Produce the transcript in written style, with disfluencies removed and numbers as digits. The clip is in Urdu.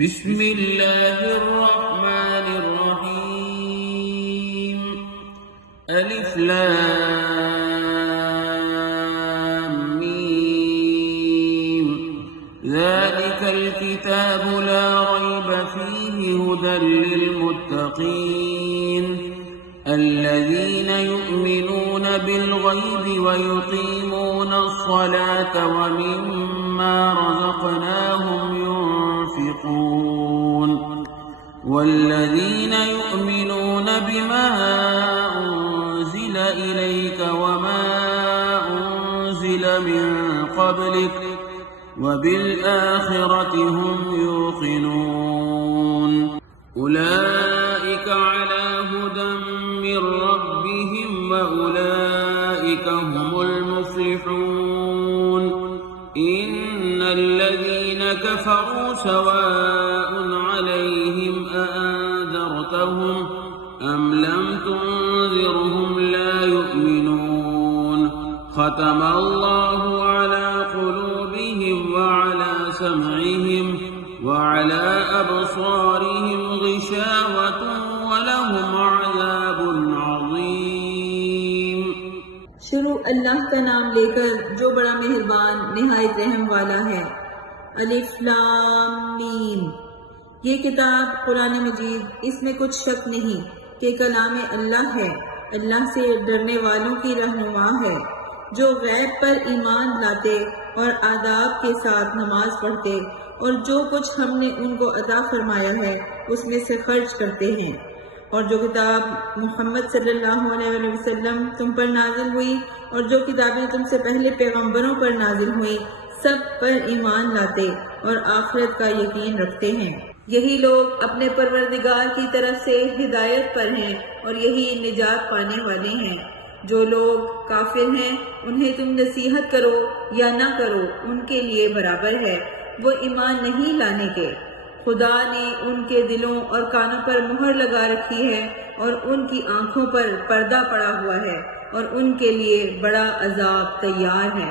بسم اللہ الرحمن الرحیم الف لام میم ذالک الکتاب لا ریب فیہ ھدی للمتقین الذین یؤمنون بالغیب ویقیمون الصلاة ومما رزقناهم ينفقون والذین یؤمنون بما انزل الیک وما انزل من قبلک وبالآخرة هم يوقنون أولئك على هدى من ربهم وأولئك هم المفلحون إن الذين كفروا سواء عليهم أأنذرتهم أم لم تنذرهم لا يؤمنون ختم الله على قلوبهم وعلى سمعهم وعلى أبصارهم غشاوة ولهم عذاب عظيم۔ شروع اللہ کا نام لے کر جو بڑا مہربان نہایت رحم والا ہے۔ الف لام میم۔ یہ کتاب قرآن مجید، اس میں کچھ شک نہیں کہ کلام اللہ ہے، اللہ سے ڈرنے والوں کی رہنما ہے، جو غیب پر ایمان لاتے اور آداب کے ساتھ نماز پڑھتے اور جو کچھ ہم نے ان کو عطا فرمایا ہے اس میں سے خرچ کرتے ہیں، اور جو کتاب محمد صلی اللہ علیہ وسلم تم پر نازل ہوئی اور جو کتابیں تم سے پہلے پیغمبروں پر نازل ہوئی سب پر ایمان لاتے اور آخرت کا یقین رکھتے ہیں۔ یہی لوگ اپنے پروردگار کی طرف سے ہدایت پر ہیں اور یہی نجات پانے والے ہیں۔ جو لوگ کافر ہیں انہیں تم نصیحت کرو یا نہ کرو ان کے لیے برابر ہے، وہ ایمان نہیں لانے کے۔ خدا نے ان کے دلوں اور کانوں پر مہر لگا رکھی ہے اور ان کی آنکھوں پر پردہ پڑا ہوا ہے اور ان کے لیے بڑا عذاب تیار ہے۔